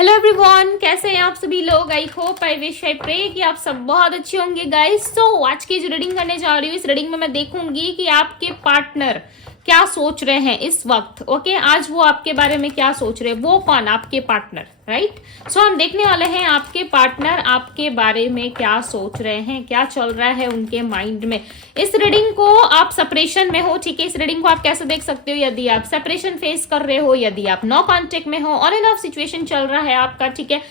Hello everyone, कैसे हैं आप सभी लोग। I hope I wish I pray कि आप सब बहुत अच्छे होंगे गाइस। सो आज की जो रीडिंग करने जा रही हूँ, इस रीडिंग में मैं देखूंगी कि आपके पार्टनर क्या सोच रहे हैं इस वक्त। ओके, आज वो आपके बारे में क्या सोच रहे हैं, वो कौन, आपके पार्टनर, राइट। सो हम देखने वाले हैं आपके पार्टनर आपके बारे में क्या सोच रहे हैं, क्या चल रहा है उनके माइंड में। इस रीडिंग को आप सेपरेशन में हो, ठीक है। इस रीडिंग को आप कैसे देख सकते हो, यदि आप सेपरेशन फेस कर रहे हो, यदि आप नो कांटेक्ट में हो, ऑन एंड ऑफ सिचुएशन चल रहा है आपका, ठीक है।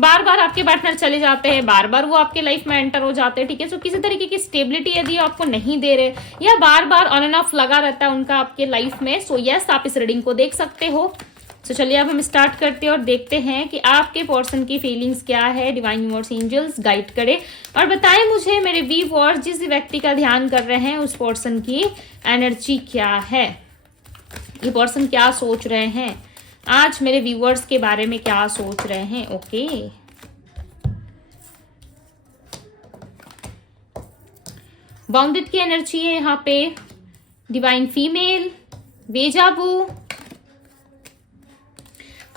बार बार आपके पार्टनर चले जाते हैं, बार बार वो आपके लाइफ में एंटर हो जाते हैं, ठीक है। सो किसी तरीके की स्टेबिलिटी यदि आपको नहीं दे रहे या बार बार ऑन एंड ऑफ लगा रहता है उनका आपके लाइफ में, सो यस आप इस रीडिंग को देख सकते हो। सो चलिए अब हम स्टार्ट करते हैं और देखते हैं कि आपके पर्सन की फीलिंग्स क्या है। डिवाइन यूनिवर्स एंजल्स गाइड करे और बताएं मुझे मेरे व्यूअर्स जिस व्यक्ति का ध्यान कर रहे हैं उस पर्सन की एनर्जी क्या है, ये पर्सन क्या सोच रहे हैं आज, मेरे व्यूअर्स के बारे में क्या सोच रहे हैं। ओके, बाउंडेड की एनर्जी है यहाँ पे, डिवाइन फीमेल, वेजाबू,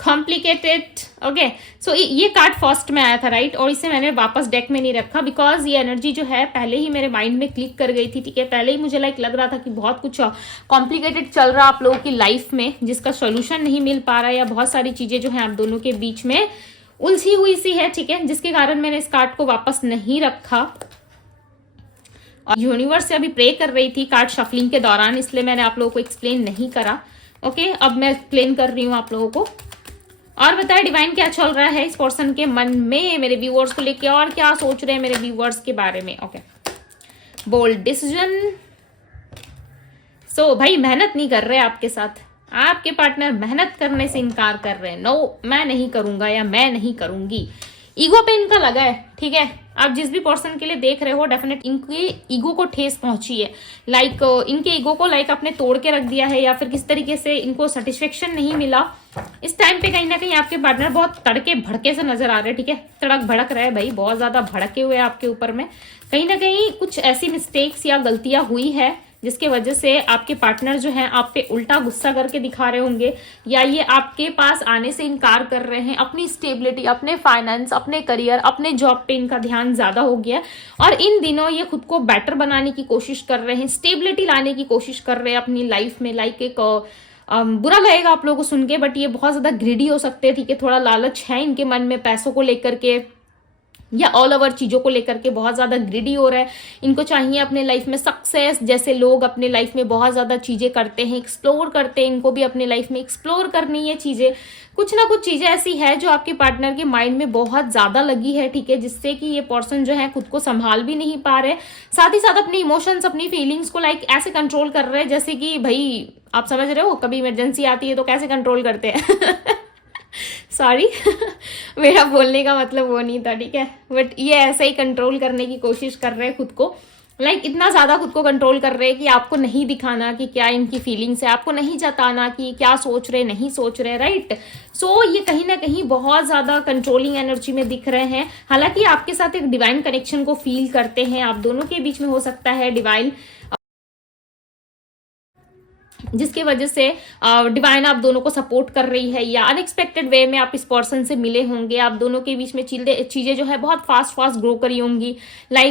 कॉम्प्लिकेटेड। ओके, सो ये कार्ड फर्स्ट में आया था, राइट। और इसे मैंने वापस डेक में नहीं रखा बिकॉज ये एनर्जी जो है पहले ही मेरे माइंड में क्लिक कर गई थी, ठीक है। पहले ही मुझे लग रहा था कि बहुत कुछ कॉम्प्लिकेटेड चल रहा है आप लोगों की लाइफ में, जिसका सोल्यूशन नहीं मिल पा रहा है, या बहुत सारी चीजें जो है आप दोनों के बीच में उलझी हुई सी है, ठीक है, जिसके कारण मैंने इस कार्ड को वापस नहीं रखा। और यूनिवर्स से अभी प्रे कर रही थी कार्ड शफलिंग के दौरान, इसलिए मैंने आप लोगों को एक्सप्लेन नहीं करा। ओके, अब मैं एक्सप्लेन कर रही हूँ आप लोगों को। और बताए डिवाइन क्या चल रहा है इस पर्सन के मन में, मेरे व्यूअर्स को लेके, और क्या सोच रहे हैं मेरे व्यूअर्स के बारे में। Okay, bold decision. सो भाई मेहनत नहीं कर रहे आपके साथ, आपके पार्टनर मेहनत करने से इनकार कर रहे हैं। नो, मैं नहीं करूंगा या मैं नहीं करूंगी, ईगो पे इनका लगा है, ठीक है। आप जिस भी पर्सन के लिए देख रहे हो डेफिनेट इनके ईगो को ठेस पहुंची है, लाइक इनके ईगो को आपने तोड़ के रख दिया है, या फिर किस तरीके से इनको सेटिस्फेक्शन नहीं मिला। इस टाइम पे कहीं ना कहीं आपके पार्टनर बहुत तड़के भड़के से नजर आ रहे हैं, ठीक है। तड़क भड़क रहे भाई, बहुत ज्यादा भड़के हुए आपके ऊपर में। कहीं ना कहीं कुछ ऐसी मिस्टेक्स या गलतियां हुई है जिसके वजह से आपके पार्टनर जो है आप पे उल्टा गुस्सा करके दिखा रहे होंगे, या ये आपके पास आने से इनकार कर रहे हैं। अपनी स्टेबिलिटी, अपने फाइनेंस, अपने करियर, अपने जॉब पे इनका ध्यान ज्यादा हो गया और इन दिनों ये खुद को बेटर बनाने की कोशिश कर रहे हैं, स्टेबिलिटी लाने की कोशिश कर रहे हैं अपनी लाइफ में। लाइक एक बुरा लगेगा आप लोगों को सुन के, बट ये बहुत ज्यादा ग्रीडी हो सकते हैं, ठीक है। थोड़ा लालच है इनके मन में पैसों को लेकर के या ऑल ओवर चीजों को लेकर के, बहुत ज्यादा ग्रीडी हो रहा है। इनको चाहिए अपने लाइफ में सक्सेस, जैसे लोग अपने लाइफ में बहुत ज्यादा चीजें करते हैं, एक्सप्लोर करते हैं, इनको भी अपने लाइफ में एक्सप्लोर करनी है चीजें। कुछ ना कुछ चीजें ऐसी है जो आपके पार्टनर के माइंड में बहुत ज्यादा लगी है, ठीक है, जिससे कि ये पर्सन जो है खुद को संभाल भी नहीं पा रहे, साथ ही साथ अपने इमोशंस, अपनी फीलिंग्स को ऐसे कंट्रोल कर रहे हैं जैसे कि भाई आप समझ रहे हो, कभी इमरजेंसी आती है तो कैसे कंट्रोल करते हैं सॉरी मेरा बोलने का मतलब वो नहीं था, ठीक है। बट ये ऐसे ही कंट्रोल करने की कोशिश कर रहे हैं खुद को, इतना ज्यादा खुद को कंट्रोल कर रहे हैं कि आपको नहीं दिखाना कि क्या इनकी फीलिंग्स है, आपको नहीं जताना कि क्या सोच रहे नहीं सोच रहे, राइट। सो ये कहीं ना कहीं बहुत ज्यादा कंट्रोलिंग एनर्जी में दिख रहे हैं। हालांकि आपके साथ एक डिवाइन कनेक्शन को फील करते हैं, आप दोनों के बीच में हो सकता है डिवाइन, जिसकी वजह से डिवाइन आप दोनों को सपोर्ट कर रही है, या अनएक्सपेक्टेड वे में आप इस पर्सन से मिले होंगे। आप दोनों के बीच में चीजें जो है बहुत फास्ट ग्रो करी होंगी।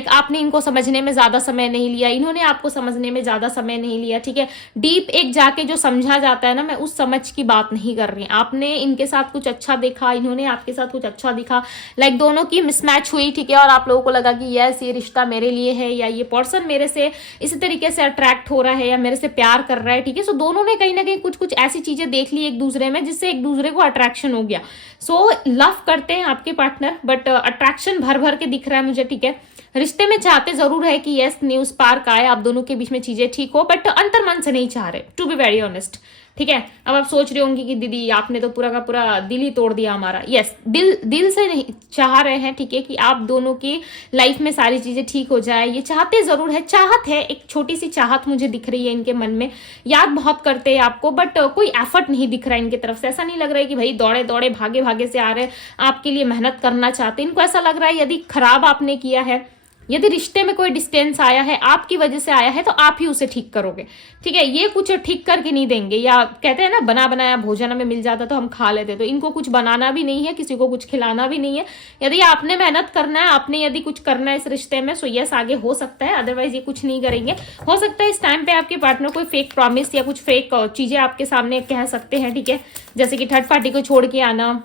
आपने इनको समझने में ज्यादा समय नहीं लिया, इन्होंने आपको समझने में ज्यादा समय नहीं लिया, ठीक है। डीप एक जाके जो समझा जाता है ना, मैं उस समझ की बात नहीं कर रही। आपने इनके साथ कुछ अच्छा देखा, इन्होंने आपके साथ कुछ अच्छा दिखा, दोनों की मिसमैच हुई, ठीक है। और आप लोगों को लगा कि यस ये रिश्ता मेरे लिए है, या ये पर्सन मेरे से इसी तरीके से अट्रैक्ट हो रहा है, या मेरे से प्यार कर रहा है, ठीक है। सो दोनों ने कहीं ना कहीं कुछ ऐसी चीजें देख ली एक दूसरे में जिससे एक दूसरे को अट्रैक्शन हो गया। सो लव करते हैं आपके पार्टनर, बट अट्रैक्शन भर भर के दिख रहा है मुझे, ठीक है। रिश्ते में चाहते जरूर है कि यस न्यू स्पार्क आए, आप दोनों के बीच में चीजें ठीक हो, बट अंतर मन से नहीं चाह रहे, टू बी वेरी ऑनेस्ट, ठीक है। अब आप सोच रहे होंगे कि दीदी आपने तो पूरा का पूरा दिल ही तोड़ दिया हमारा। यस, दिल से नहीं चाह रहे हैं, ठीक है, कि आप दोनों की लाइफ में सारी चीजें ठीक हो जाए, ये चाहते जरूर है, चाहत है, एक छोटी सी चाहत मुझे दिख रही है इनके मन में। याद बहुत करते हैं आपको, बट कोई एफर्ट नहीं दिख रहा है इनकी तरफ से। ऐसा नहीं लग रहा है कि भाई दौड़े दौड़े भागे भागे से आ रहे हैं, आपके लिए मेहनत करना चाहते हैं। इनको ऐसा लग रहा है यदि खराब आपने किया है यदि रिश्ते में कोई डिस्टेंस आया है, आपकी वजह से आया है, तो आप ही उसे ठीक करोगे, ठीक है। ये कुछ ठीक करके नहीं देंगे, या कहते हैं ना बना बनाया भोजन हमें मिल जाता तो हम खा लेते, तो इनको कुछ बनाना भी नहीं है, किसी को कुछ खिलाना भी नहीं है। यदि आपने मेहनत करना है, आपने यदि कुछ करना है इस रिश्ते में, सो यस आगे हो सकता है, अदरवाइज ये कुछ नहीं करेंगे। हो सकता है इस टाइम पे आपके पार्टनर कोई फेक प्रॉमिस या कुछ फेक चीजें आपके सामने कह सकते हैं, ठीक है, जैसे कि थर्ड पार्टी को छोड़ के आना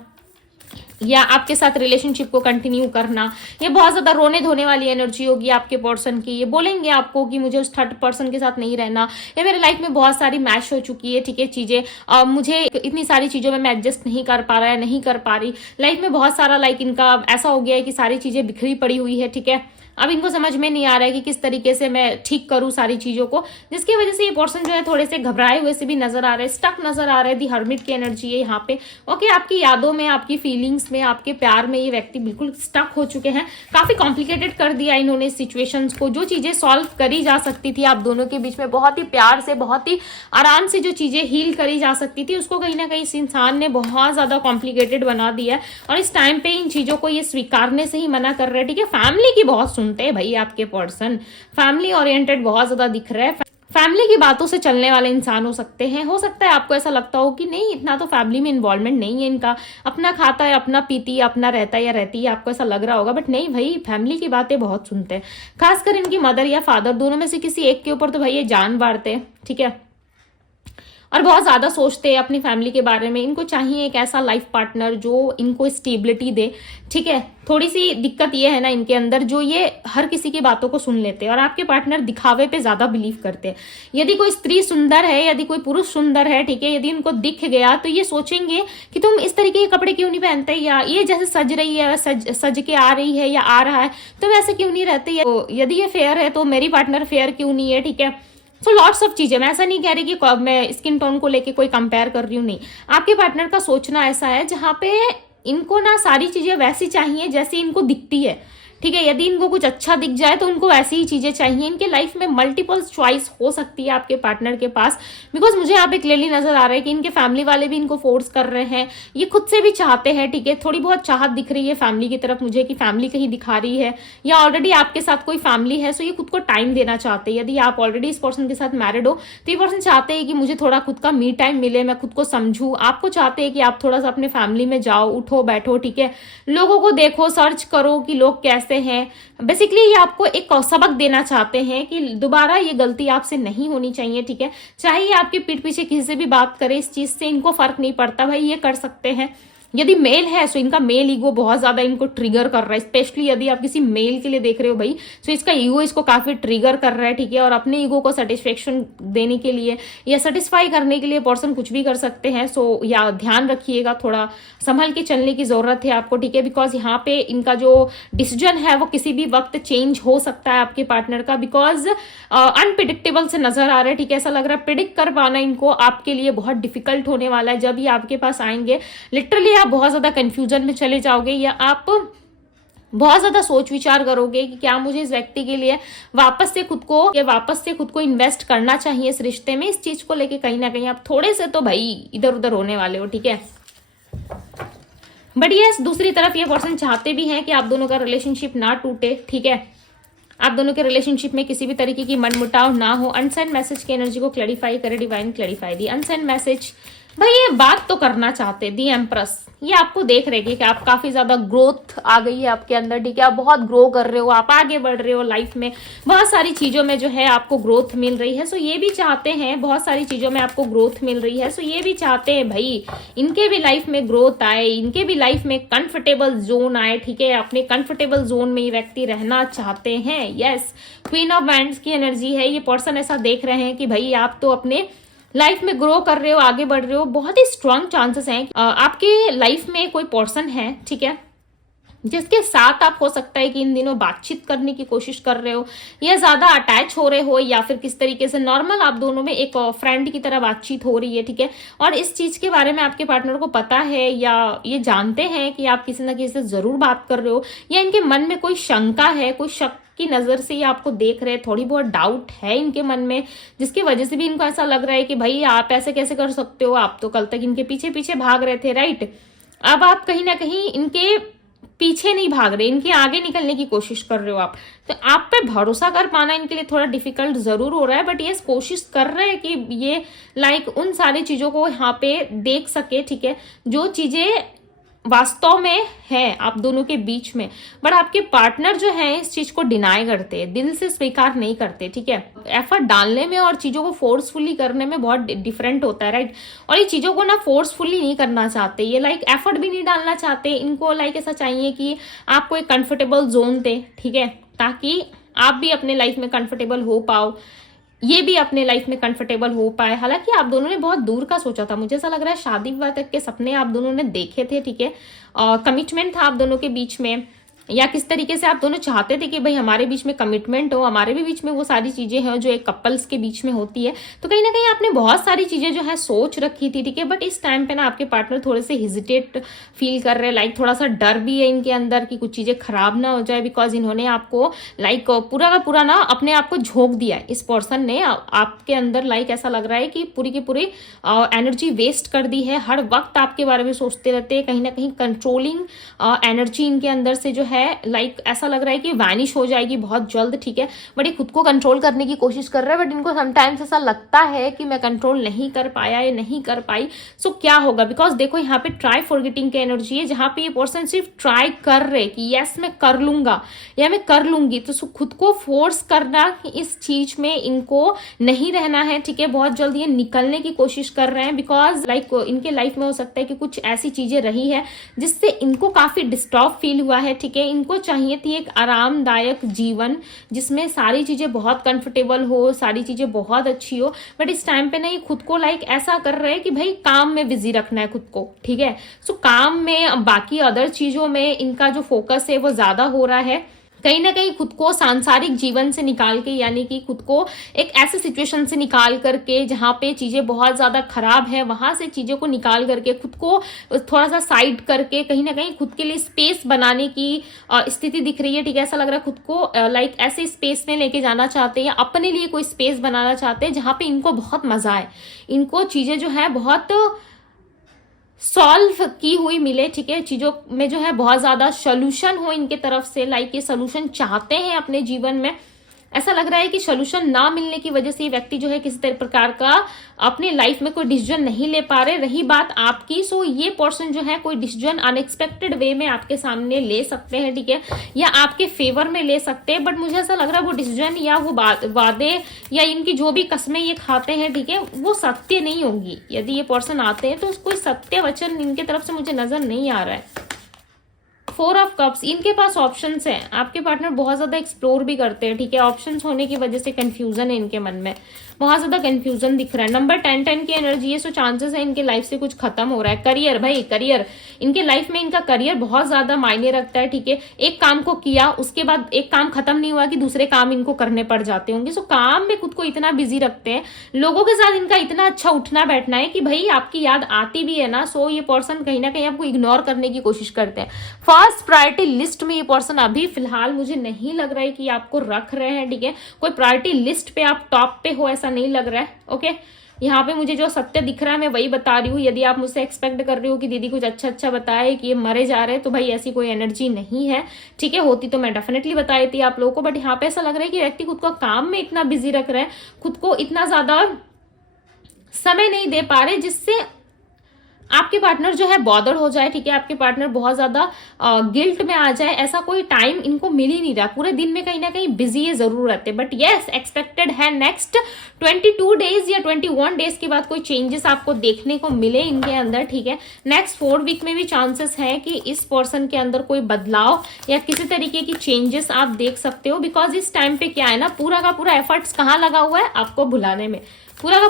या आपके साथ रिलेशनशिप को कंटिन्यू करना। ये बहुत ज्यादा रोने धोने वाली एनर्जी होगी आपके पर्सन की। ये बोलेंगे आपको कि मुझे उस थर्ड पर्सन के साथ नहीं रहना, या मेरे लाइफ में बहुत सारी मैच हो चुकी है, ठीक है, चीजें, मुझे इतनी सारी चीजों में मैं एडजस्ट नहीं कर पा रहा है, नहीं कर पा रही। लाइफ में बहुत सारा इनका ऐसा हो गया है कि सारी चीजें बिखरी पड़ी हुई है, ठीक है। अब इनको समझ में नहीं आ रहा है कि किस तरीके से मैं ठीक करूं सारी चीजों को, जिसकी वजह से ये पर्सन जो है थोड़े से घबराए हुए से भी नजर आ रहे हैं, स्टक नजर आ रहे हैं। दी हर्मिट की एनर्जी है यहाँ पे। ओके, आपकी यादों में, आपकी फीलिंग्स में, आपके प्यार में ये व्यक्ति बिल्कुल स्टक हो चुके हैं। काफी कॉम्प्लिकेटेड कर दिया इन्होंने सिचुएशंस को। जो चीजें सॉल्व करी जा सकती थी आप दोनों के बीच में, बहुत ही प्यार से, बहुत ही आराम से जो चीजें हील करी जा सकती थी, उसको कहीं ना कहीं इस इंसान ने बहुत ज्यादा कॉम्प्लिकेटेड बना दिया है। और इस टाइम पे इन चीजों को ये स्वीकारने से ही मना कर रहे हैं, ठीक है। फैमिली की बहुत सुनते हैं भाई आपके पर्सन, फैमिली ओरिएंटेड बहुत ज्यादा दिख रहा है। फैमिली की बातों से चलने वाले इंसान हो सकते हैं। हो सकता है आपको ऐसा लगता हो कि नहीं, इतना तो फैमिली में इन्वॉल्वमेंट नहीं है इनका, अपना खाता है, अपना पीती है, अपना रहता है या रहती है, आपको ऐसा लग रहा होगा, बट नहीं भाई, फैमिली की बातें बहुत सुनते हैं। खासकर इनकी मदर या फादर, दोनों में से किसी एक के ऊपर तो भाई ये जान बांटते हैं, ठीक है। और बहुत ज्यादा सोचते हैं अपनी फैमिली के बारे में। इनको चाहिए एक ऐसा लाइफ पार्टनर जो इनको स्टेबिलिटी दे, ठीक है। थोड़ी सी दिक्कत ये है ना इनके अंदर, जो ये हर किसी की बातों को सुन लेते हैं, और आपके पार्टनर दिखावे पे ज्यादा बिलीव करते हैं। यदि कोई स्त्री सुंदर है, यदि कोई पुरुष सुंदर है, ठीक है, यदि इनको दिख गया तो ये सोचेंगे कि तुम इस तरीके के कपड़े क्यों नहीं पहनते, या ये जैसे सज रही है, सज के आ रही है या आ रहा है, तुम ऐसे क्यों नहीं रहते, तो यदि ये फेयर है तो मेरी पार्टनर फेयर क्यों नहीं है, ठीक है। सो लॉट्स ऑफ चीजें, मैं ऐसा नहीं कह रही कि मैं स्किन टोन को लेके कोई कंपेयर कर रही हूँ, नहीं। आपके पार्टनर का सोचना ऐसा है जहां पे इनको ना सारी चीजें वैसी चाहिए जैसी इनको दिखती है, ठीक है। यदि इनको कुछ अच्छा दिख जाए तो उनको वैसी ही चीजें चाहिए। इनके लाइफ में मल्टीपल चॉइस हो सकती है आपके पार्टनर के पास, बिकॉज मुझे यहाँ पे क्लियरली नजर आ रहा है कि इनके फैमिली वाले भी इनको फोर्स कर रहे हैं, ये खुद से भी चाहते हैं, ठीक है। थोड़ी बहुत चाहत दिख रही है फैमिली की तरफ मुझे, कि फैमिली कहीं दिखा रही है, या ऑलरेडी आपके साथ कोई फैमिली है, सो ये खुद को टाइम देना चाहते हैं। यदि आप ऑलरेडी इस पर्सन के साथ मैरिड हो तो ये पर्सन चाहते हैं कि मुझे थोड़ा खुद का मी टाइम मिले, मैं खुद को समझूं। आपको चाहते हैं कि आप थोड़ा सा अपने फैमिली में जाओ, उठो बैठो, ठीक है, लोगों को देखो, सर्च करो कि लोग कैसे हैं। बेसिकली ये आपको एक सबक देना चाहते हैं कि दोबारा ये गलती आपसे नहीं होनी चाहिए, ठीक है। चाहे ये आपके पीठ पीछे किसी से भी बात करे, इस चीज से इनको फर्क नहीं पड़ता भाई, ये कर सकते हैं। यदि मेल है सो इनका मेल ईगो बहुत ज्यादा इनको ट्रिगर कर रहा है, स्पेशली यदि आप किसी मेल के लिए देख रहे हो भाई, सो इसका ईगो इसको काफी ट्रिगर कर रहा है, ठीक है। और अपने ईगो को सेटिस्फेक्शन देने के लिए या सेटिस्फाई करने के लिए पर्सन कुछ भी कर सकते हैं। सो या ध्यान रखिएगा, थोड़ा संभल के चलने की जरूरत है आपको, ठीक है। बिकॉज यहाँ पे इनका जो डिसीजन है वो किसी भी वक्त चेंज हो सकता है आपके पार्टनर का, बिकॉज अनप्रिडिक्टेबल से नजर आ रहा है, ठीक है। ऐसा लग रहा है प्रिडिक्ट कर पाना इनको आपके लिए बहुत डिफिकल्ट होने वाला है। जब ये आपके पास आएंगे लिटरली आप बहुत ज्यादा कंफ्यूजन में चले जाओगे, या आप बहुत ज्यादा सोच विचार करोगे कि क्या मुझे इस व्यक्ति के लिए वापस से खुद को इन्वेस्ट करना चाहिए इस रिश्ते में। इस चीज को लेके कहीं ना कहीं आप थोड़े से तो भाई इधर उधर होने वाले हो, ठीक है। बट यस, दूसरी तरफ ये पर्सन चाहते भी हैं कि आप दोनों का रिलेशनशिप ना टूटे, ठीक है। आप दोनों के रिलेशनशिप में किसी भी तरीके की मनमुटाव ना हो। अनसेंड मैसेज की एनर्जी को क्लैरिफाई करे डिवाइन, क्लैरिफाई दी अनसेंड मैसेज। भाई ये बात तो करना चाहते, दी एम्प्रेस, ये आपको देख रहे कि आप काफी ज्यादा ग्रोथ आ गई है आपके अंदर, ठीक है। आप बहुत ग्रो कर रहे हो, आप आगे बढ़ रहे हो लाइफ में, बहुत सारी चीजों में जो है आपको ग्रोथ मिल रही है। सो ये भी चाहते हैं, बहुत सारी चीजों में आपको ग्रोथ मिल रही है, सो ये भी चाहते हैं भाई इनके भी लाइफ में ग्रोथ आए, इनके भी लाइफ में कंफर्टेबल जोन आए, ठीक है। अपने कंफर्टेबल जोन में ये व्यक्ति रहना चाहते हैं। यस, क्वीन ऑफ वैंड्स की एनर्जी है। ये पर्सन ऐसा देख रहे हैं कि भाई आप तो अपने लाइफ में ग्रो कर रहे हो, आगे बढ़ रहे हो। बहुत ही स्ट्रांग चांसेस हैं आपके लाइफ में कोई पर्सन है, ठीक है, जिसके साथ आप हो सकता है कि इन दिनों बातचीत करने की कोशिश कर रहे हो, या ज्यादा अटैच हो रहे हो, या फिर किस तरीके से नॉर्मल आप दोनों में एक फ्रेंड की तरह बातचीत हो रही है, ठीक है। और इस चीज के बारे में आपके पार्टनर को पता है, या ये जानते हैं कि आप किसी ना किसी से जरूर बात कर रहे हो, या इनके मन में कोई शंका है, कोई शक की नजर से ये आपको देख रहे हैं, थोड़ी बहुत डाउट है इनके मन में, जिसकी वजह से भी इनको ऐसा लग रहा है कि भाई आप ऐसे कैसे कर सकते हो, आप तो कल तक इनके पीछे पीछे भाग रहे थे, राइट। अब आप कहीं ना कहीं इनके पीछे नहीं भाग रहे, इनके आगे निकलने की कोशिश कर रहे हो आप, तो आप पे भरोसा कर पाना इनके लिए थोड़ा डिफिकल्ट जरूर हो रहा है, बट ये कोशिश कर रहे हैं कि ये उन सारी चीजों को यहाँ पे देख सके, ठीक है, जो चीजें वास्तव में है आप दोनों के बीच में, बट आपके पार्टनर जो है इस चीज को डिनाई करते हैं, दिल से स्वीकार नहीं करते, ठीक है। एफर्ट डालने में और चीजों को फोर्सफुली करने में बहुत डिफरेंट होता है, राइट। और ये चीजों को ना फोर्सफुली नहीं करना चाहते, ये एफर्ट भी नहीं डालना चाहते, इनको ऐसा चाहिए कि आपको एक कंफर्टेबल जोन दे, ठीक है, ताकि आप भी अपने लाइफ में कंफर्टेबल हो पाओ, ये भी अपने लाइफ में कंफर्टेबल हो पाए। हालांकि आप दोनों ने बहुत दूर का सोचा था, मुझे ऐसा लग रहा है शादी विवाह तक के सपने आप दोनों ने देखे थे, ठीक है, कमिटमेंट था आप दोनों के बीच में, या किस तरीके से आप दोनों चाहते थे कि भाई हमारे बीच में कमिटमेंट हो, हमारे भी बीच में वो सारी चीजें हैं जो एक कपल्स के बीच में होती है। तो कहीं ना कहीं आपने बहुत सारी चीजें जो है सोच रखी थी, ठीक है, बट इस टाइम पे ना आपके पार्टनर थोड़े से हेजिटेट फील कर रहे हैं, थोड़ा सा डर भी है इनके अंदर कि कुछ चीजें खराब ना हो जाए, बिकॉज इन्होंने आपको पूरा का पूरा ना अपने आप को झोंक दिया है। इस पर्सन ने आपके अंदर ऐसा लग रहा है कि पूरी की पूरी एनर्जी वेस्ट कर दी है, हर वक्त आपके बारे में सोचते रहते हैं, कहीं ना कहीं कंट्रोलिंग एनर्जी इनके अंदर से जो है ऐसा लग रहा है कि वैनिश हो जाएगी बहुत जल्द, ठीक है, बट ये खुद को कंट्रोल करने की कोशिश कर रहा है, बट इनको समटाइम्स ऐसा लगता है कि मैं कंट्रोल नहीं कर पाया या नहीं कर पाई। सो क्या होगा, बिकॉज देखो यहाँ पे ट्राई फॉरगेटिंग की एनर्जी है, जहां पे ये पर्सन सिर्फ ट्राई कर रहे कि यस मैं कर लूंगा या मैं कर लूंगी, तो खुद को फोर्स करना कि इस चीज में इनको नहीं रहना है, ठीक है, बहुत जल्द ये निकलने की कोशिश कर रहे हैं, बिकॉज इनके लाइफ में हो सकता है कि कुछ ऐसी चीजें रही है जिससे इनको काफी डिस्टर्ब फील हुआ है, ठीक है। इनको चाहिए थी एक आरामदायक जीवन जिसमें सारी चीजें बहुत कंफर्टेबल हो, सारी चीजें बहुत अच्छी हो, बट इस टाइम पे ना ये खुद को ऐसा कर रहे हैं कि भाई काम में बिजी रखना है खुद को, ठीक है। सो काम में, बाकी अदर चीजों में इनका जो फोकस है वो ज्यादा हो रहा है, कहीं ना कहीं खुद को सांसारिक जीवन से निकाल के, यानी कि खुद को एक ऐसे सिचुएशन से निकाल करके जहां पे चीजें बहुत ज्यादा खराब है, वहां से चीजों को निकाल करके खुद को थोड़ा सा साइड करके कहीं ना कहीं खुद के लिए स्पेस बनाने की स्थिति दिख रही है, ठीक है। ऐसा लग रहा है खुद को ऐसे स्पेस में लेके जाना चाहते हैं या अपने लिए कोई स्पेस बनाना चाहते हैं जहां पे इनको बहुत मजा आए, इनको चीजें जो है बहुत सॉल्व की हुई मिले, ठीक है, चीजों में जो है बहुत ज्यादा सोल्यूशन हो इनके तरफ से, ये सोल्यूशन चाहते हैं अपने जीवन में। ऐसा लग रहा है कि सोल्यूशन ना मिलने की वजह से ये व्यक्ति जो है किसी प्रकार का अपने लाइफ में कोई डिसीजन नहीं ले पा रहे। रही बात आपकी, सो ये पर्सन जो है कोई डिसीजन अनएक्सपेक्टेड वे में आपके सामने ले सकते हैं, ठीक है, या आपके फेवर में ले सकते हैं, बट मुझे ऐसा लग रहा है वो डिसीजन या वो वादे या इनकी जो भी कस्में ये खाते हैं, ठीक है, वो सत्य नहीं होंगी। यदि ये पर्सन आते हैं तो कोई सत्य वचन इनके तरफ से मुझे नजर नहीं आ रहा है। 4 ऑफ कप्स, इनके पास ऑप्शंस हैं, आपके पार्टनर बहुत ज्यादा एक्सप्लोर भी करते हैं, ठीक है, ऑप्शंस होने की वजह से कंफ्यूजन है इनके मन में, बहुत ज्यादा कंफ्यूजन दिख रहा है। नंबर 10 की एनर्जी है, सो चांसेस है इनके लाइफ से कुछ खत्म हो रहा है। करियर, भाई करियर, इनके लाइफ में इनका करियर बहुत ज्यादा मायने रखता है, ठीक है। एक काम को किया, उसके बाद एक काम खत्म नहीं हुआ कि दूसरे काम इनको करने पड़ जाते होंगे, सो काम में खुद को इतना बिजी रखते हैं, लोगों के साथ इनका इतना अच्छा उठना बैठना है कि भाई आपकी याद आती भी है ना, सो ये पर्सन कहीं ना कहीं आपको इग्नोर करने की कोशिश करते हैं। फर्स्ट प्रायोरिटी लिस्ट में ये पर्सन अभी फिलहाल मुझे नहीं लग रहा है कि आपको रख रहे हैं, ठीक है, कोई प्रायोरिटी लिस्ट पे आप टॉप पे हो ऐसा नहीं लग रहा है, ओके। यहाँ पे मुझे जो सत्य दिख रहा है मैं वही बता रही हूँ। यदि आप मुझसे एक्सपेक्ट कर रही हो कि दीदी कुछ अच्छा बताए कि ये मरे जा रहे हैं, तो भाई ऐसी कोई एनर्जी नहीं है, ठीक है, होती तो मैं डेफिनेटली बताई थी आप लोगों को, बट यहाँ पे ऐसा लग रहा है कि व्यक्ति खुद को काम में इतना बिजी रख रहा है, खुद को इतना ज्यादा समय नहीं दे पा रहे, जिससे आपके पार्टनर जो है बॉदर हो जाए, ठीक है, आपके पार्टनर बहुत ज्यादा गिल्ट में आ जाए, ऐसा कोई टाइम इनको मिल ही नहीं रहा, पूरे दिन में कहीं ना कहीं बिजी है जरूर रहते, बट यस एक्सपेक्टेड है नेक्स्ट 22 डेज या 21 डेज के बाद कोई चेंजेस आपको देखने को मिले इनके अंदर, ठीक है। नेक्स्ट 4 वीक में भी चांसेस है कि इस पर्सन के अंदर कोई बदलाव या किसी तरीके की चेंजेस आप देख सकते हो, बिकॉज इस टाइम पे क्या है ना, पूरा का पूरा एफर्ट्स कहाँ लगा हुआ है, आपको भुलाने में, पूरा का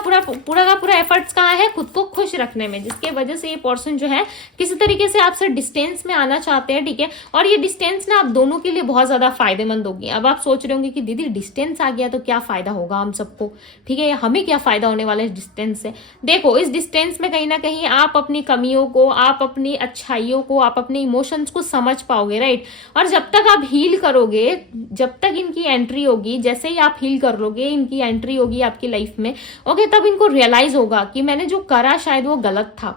पूरा एफर्ट्स कहाँ है, खुद को खुश रखने में, जिसके वजह से ये पर्सन जो है किसी तरीके से आपसे डिस्टेंस में आना चाहते हैं, ठीक है। और ये डिस्टेंस ना आप दोनों के लिए बहुत ज्यादा फायदेमंद होगी। अब आप सोच रहे होंगे कि दीदी डिस्टेंस आ गया तो क्या फायदा होगा हम सबको, ठीक है, हमें क्या फायदा होने वाला है डिस्टेंस से। देखो इस डिस्टेंस में कहीं ना कहीं आप अपनी कमियों को, आप अपनी अच्छाइयों को, आप अपने इमोशंस को समझ पाओगे, राइट। और जब तक आप हील करोगे, जब तक इनकी एंट्री होगी, जैसे ही आप हील कर लोगे, इनकी एंट्री होगी आपकी लाइफ में, ओके, तब इनको रियलाइज होगा कि मैंने जो करा शायद वो गलत था,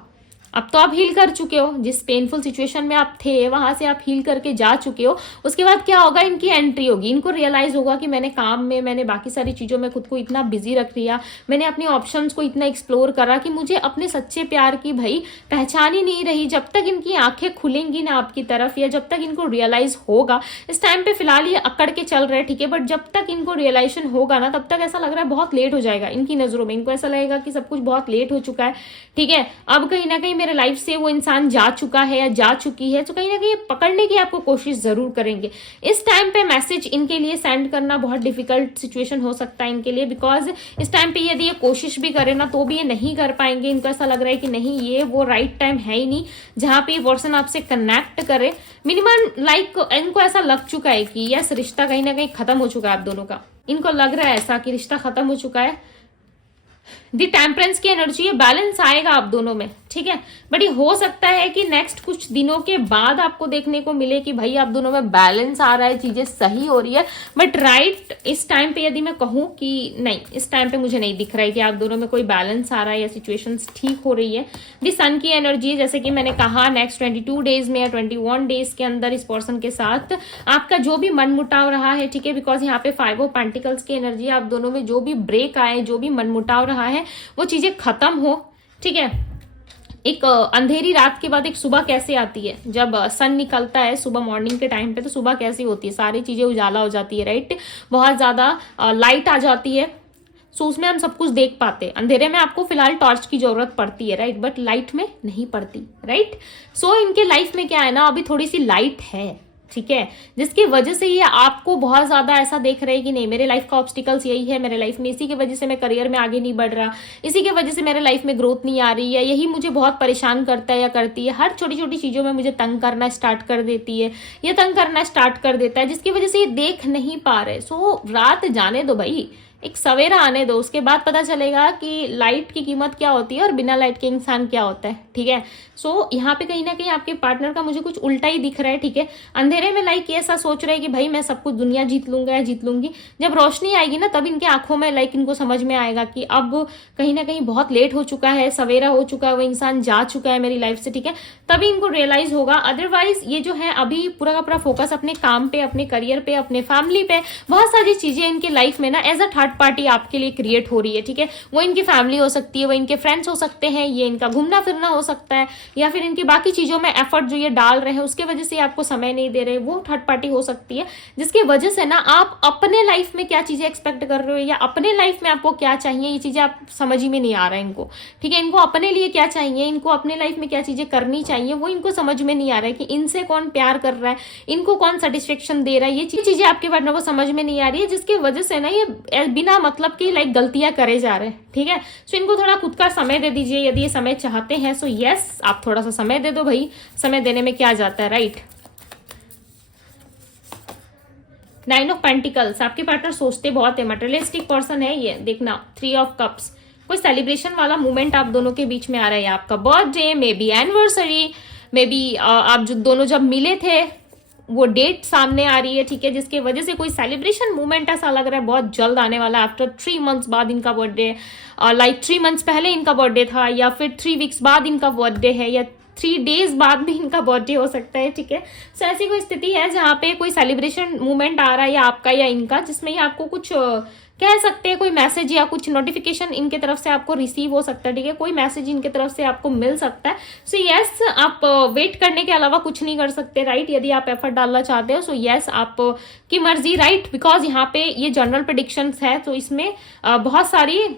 अब तो आप हील कर चुके हो, जिस पेनफुल सिचुएशन में आप थे वहां से आप हील करके जा चुके हो। उसके बाद क्या होगा, इनकी एंट्री होगी, इनको रियलाइज होगा कि मैंने काम में, मैंने बाकी सारी चीजों में खुद को इतना बिजी रख लिया, मैंने अपने ऑप्शंस को इतना एक्सप्लोर करा कि मुझे अपने सच्चे प्यार की भाई पहचान ही नहीं रही। जब तक इनकी आंखें खुलेंगी ना आपकी तरफ, या जब तक इनको रियलाइज होगा, इस टाइम पे फिलहाल ये अकड़ के चल रहे हैं, ठीक है, बट जब तक इनको रियलाइजेशन होगा ना, तब तक ऐसा लग रहा है बहुत लेट हो जाएगा इनकी नजरों में। इनको ऐसा लगेगा कि सब कुछ बहुत लेट हो चुका है, ठीक है, अब कहीं ना कहीं मेरे लाइफ से वो इंसान जा चुका है या जा चुकी है, तो कहीं ना कहीं पकड़ने की आपको कोशिश जरूर करेंगे। इस टाइम पे मैसेज इनके लिए सेंड करना बहुत डिफिकल्ट सिचुएशन हो सकता है इनके लिए, बिकॉज इस टाइम पे यदि ये कोशिश भी करें ना तो भी ये नहीं कर पाएंगे। इनको ऐसा लग रहा है कि नहीं, ये वो राइट टाइम है ही नहीं जहां पे ये पर्सन आपसे कनेक्ट करे। मिनिमम लाइक इनको ऐसा लग चुका है कि यस, रिश्ता कहीं ना कहीं खत्म हो चुका है आप दोनों का। इनको लग रहा है ऐसा कि रिश्ता खत्म हो चुका है। दी टेम्परेंस की एनर्जी है, बैलेंस आएगा आप दोनों में, ठीक है, बट ये हो सकता है कि नेक्स्ट कुछ दिनों के बाद आपको देखने को मिले कि भाई आप दोनों में बैलेंस आ रहा है, चीजें सही हो रही है। बट राइट इस टाइम पे यदि मैं कहूं कि नहीं, इस टाइम पे मुझे नहीं दिख रहा है कि आप दोनों में कोई बैलेंस आ रहा है या सिचुएशंस ठीक हो रही है। दी सन की एनर्जी, जैसे कि मैंने कहा, नेक्स्ट 22 डेज में या 21 डेज के अंदर इस पर्सन के साथ आपका जो भी मन मुटाव रहा है, ठीक है, बिकॉज यहाँ पे 5 ऑफ पेंटिकल्स की एनर्जी, आप दोनों में जो भी ब्रेक आए, जो भी मन मुटाव रहा है, वो चीजें खत्म हो, ठीक है। एक अंधेरी रात के बाद एक सुबह कैसे आती है, जब सन निकलता है सुबह मॉर्निंग के टाइम पे, तो सुबह कैसी होती है, सारी चीजें उजाला हो जाती है, राइट, बहुत ज्यादा लाइट आ जाती है, सो उसमें हम सब कुछ देख पाते हैं। अंधेरे में आपको फिलहाल टॉर्च की जरूरत पड़ती है, राइट, बट लाइट में नहीं पड़ती, राइट। सो इनके लाइफ में क्या है ना, अभी थोड़ी सी लाइट है, ठीक है, जिसकी वजह से ये आपको बहुत ज्यादा ऐसा देख रहे हैं कि नहीं, मेरे लाइफ का ऑब्स्टिकल्स यही है, मेरे लाइफ में इसी की वजह से मैं करियर में आगे नहीं बढ़ रहा, इसी की वजह से मेरे लाइफ में ग्रोथ नहीं आ रही है, यही मुझे बहुत परेशान करता है या करती है, हर छोटी छोटी चीजों में मुझे तंग करना स्टार्ट कर देती है, ये तंग करना स्टार्ट कर देता है, जिसकी वजह से ये देख नहीं पा रहे। सो रात जाने दो भाई, एक सवेरा आने दो, उसके बाद पता चलेगा कि लाइट की कीमत क्या होती है और बिना लाइट के इंसान क्या होता है, ठीक है। सो यहाँ पे कहीं ना कहीं आपके पार्टनर का मुझे कुछ उल्टा ही दिख रहा है, ठीक है। अंधेरे में लाइक ऐसा सोच रहे हैं कि भाई मैं सब कुछ दुनिया जीत लूंगा या जीत लूंगी, जब रोशनी आएगी ना तब इनके आंखों में लाइक इनको समझ में आएगा कि अब कहीं ना कहीं बहुत लेट हो चुका है, सवेरा हो चुका है, वो इंसान जा चुका है मेरी लाइफ से, ठीक है, तभी इनको रियलाइज होगा। अदरवाइज ये जो है अभी पूरा का पूरा फोकस अपने काम पे, अपने करियर पे, अपने फैमिली पे, बहुत सारी चीजें इनके लाइफ में ना एज अ थर्ड पार्टी आपके लिए क्रिएट हो रही है, ठीक है। वो इनकी फैमिली हो सकती है, वो इनके फ्रेंड्स हो सकते हैं, ये इनका घूमना फिरना हो सकता है, या फिर इनकी बाकी चीजों में एफर्ट जो ये डाल रहे हैं उसके वजह से आपको समय नहीं दे रहे, वो थर्ड पार्टी हो सकती है, जिसकी वजह से ना आप अपने लाइफ में क्या चीजें एक्सपेक्ट कर रहे हो या अपने लाइफ में आपको क्या चाहिए, ये चीजें आप समझ ही में नहीं आ रहा है इनको, ठीक है। इनको अपने लिए क्या चाहिए, इनको अपने लाइफ में क्या चीजें करनी चाहिए, वो इनको समझ में नहीं आ रहा है कि इनसे कौन प्यार कर रहा है, इनको कौन सेटिस्फेक्शन दे रहा है, ये चीजें आपके पार्टनर को समझ में नहीं आ रही है, जिसकी वजह से ना ये बिना मतलब की लाइक गलतियां करे जा रहे हैं, ठीक है। सो इनको थोड़ा खुद का समय दे दीजिए, यदि ये समय चाहते हैं। सो यस, आप थोड़ा सा समय दे दो भाई, समय देने में क्या जाता है, राइट। 9 ऑफ पेंटिकल्स, आपके पार्टनर सोचते बहुत है, मटेरियलिस्टिक पर्सन है ये, देखना 3 ऑफ कप्स, कोई सेलिब्रेशन वाला मोमेंट आप दोनों के बीच में आ रहा है, आपका birthday, may be anniversary, may be आप जो दोनों जब मिले थे वो डेट सामने आ रही है, ठीक है, जिसके वजह से कोई सेलिब्रेशन मूवमेंट ऐसा लग रहा है बहुत जल्द आने वाला है। आफ्टर 3 मंथ्स बाद इनका बर्थडे, लाइक 3 मंथ्स पहले इनका बर्थडे था, या फिर 3 वीक्स बाद इनका बर्थडे है, या 3 डेज बाद भी इनका बर्थडे हो सकता है, ठीक है। सो ऐसी कोई स्थिति है जहाँ पे कोई सेलिब्रेशन मूवमेंट आ रहा है, या आपका या इनका, जिसमें ये आपको कुछ कह सकते हैं, कोई मैसेज या कुछ नोटिफिकेशन इनके तरफ से आपको रिसीव हो सकता है, ठीक है, कोई मैसेज इनके तरफ से आपको मिल सकता है। सो यस, आप वेट करने के अलावा कुछ नहीं कर सकते, राइट, यदि आप एफर्ट डालना चाहते हो। सो यस, आप की मर्जी, राइट, बिकॉज यहाँ पे ये जनरल प्रेडिक्शंस है, तो इसमें बहुत सारी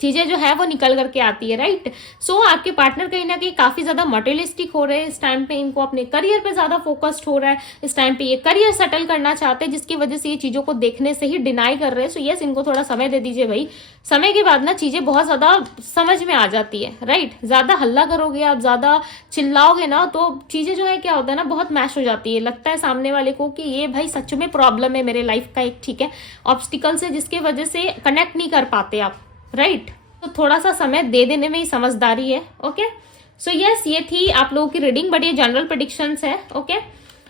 चीजें जो है वो निकल करके आती है, राइट। सो आपके पार्टनर कहीं ना कहीं काफी ज्यादा मटेरियलिस्टिक हो रहे हैं इस टाइम पे, इनको अपने करियर पे ज्यादा फोकस्ड हो रहा है इस टाइम पे, ये करियर सेटल करना चाहते हैं, जिसकी वजह से ये चीजों को देखने से ही डिनाई कर रहे हैं। सो यस, इनको थोड़ा समय दे दीजिए भाई, समय के बाद ना चीजें बहुत ज्यादा समझ में आ जाती है, राइट। ज्यादा हल्ला करोगे आप, ज्यादा चिल्लाओगे ना, तो चीजें जो है क्या होता है ना, बहुत मैश हो जाती है, लगता है सामने वाले को कि ये भाई सच में प्रॉब्लम है मेरे लाइफ का एक, ठीक है, ऑब्स्टिकल्स है, जिसके वजह से कनेक्ट नहीं कर पाते आप, राइट। तो थोड़ा सा समय दे देने में ही समझदारी है, ओके। सो यस, ये थी आप लोगों की रीडिंग, बट ये जनरल प्रेडिक्शंस है, ओके।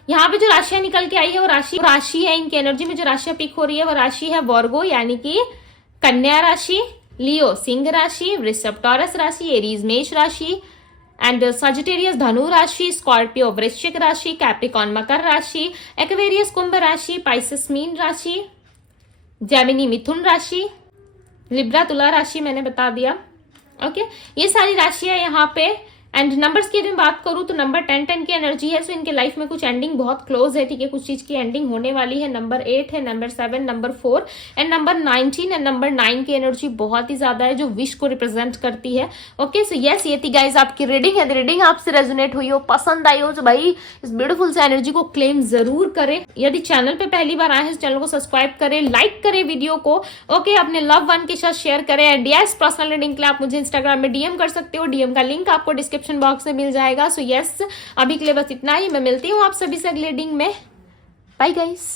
यहाँ पे जो राशियां निकल के आई है वो राशि है, इनकी एनर्जी में जो राशियां पिक हो रही है वो राशि है वर्गो, यानी कि कन्या राशि, लियो सिंह राशि, वृषभ टॉरस राशि, एरीज मेष राशि, एंड सजिटेरियस धनु राशि, स्कॉर्पियो वृश्चिक राशि, कैप्रिकॉन मकर राशि, एक्वेरियस कुंभ राशि, पाइसेस मीन राशि, जेमिनी मिथुन राशि, लिब्रा तुला राशि मैंने बता दिया। ओके ये सारी राशियां यहाँ पे। एंड नंबर्स की यदि मैं बात करूं तो नंबर 10 की एनर्जी है, सो इनके लाइफ में कुछ एंडिंग बहुत क्लोज है, ठीक है, कुछ चीज की एंडिंग होने वाली है। नंबर 8 है, number 7, number 4 and number 19 and number 9 की एनर्जी बहुत ही ज्यादा है जो विश को रिप्रेजेंट करती है। ओके सो यस ये थी गाइज आपकी रीडिंग है। रीडिंग आपसे रेजोनेट हुई हो, पसंद आई हो तो भाई इस ब्यूटीफुल से एनर्जी को क्लेम जरूर करें। यदि चैनल पे पहली बार आए हैं चैनल को सब्सक्राइब करें, लाइक करें वीडियो को, ओके अपने लव वन के साथ शेयर करें। एंड यस पर्सनल रीडिंग के लिए आप मुझे इंस्टाग्राम में डीएम कर सकते हो, डीएम का लिंक आपको डिस्क्रिप्शन बॉक्स में मिल जाएगा। सो यस अभी के लिए बस इतना ही, मैं मिलती हूँ आप सभी से अगले रीडिंग में। Bye guys.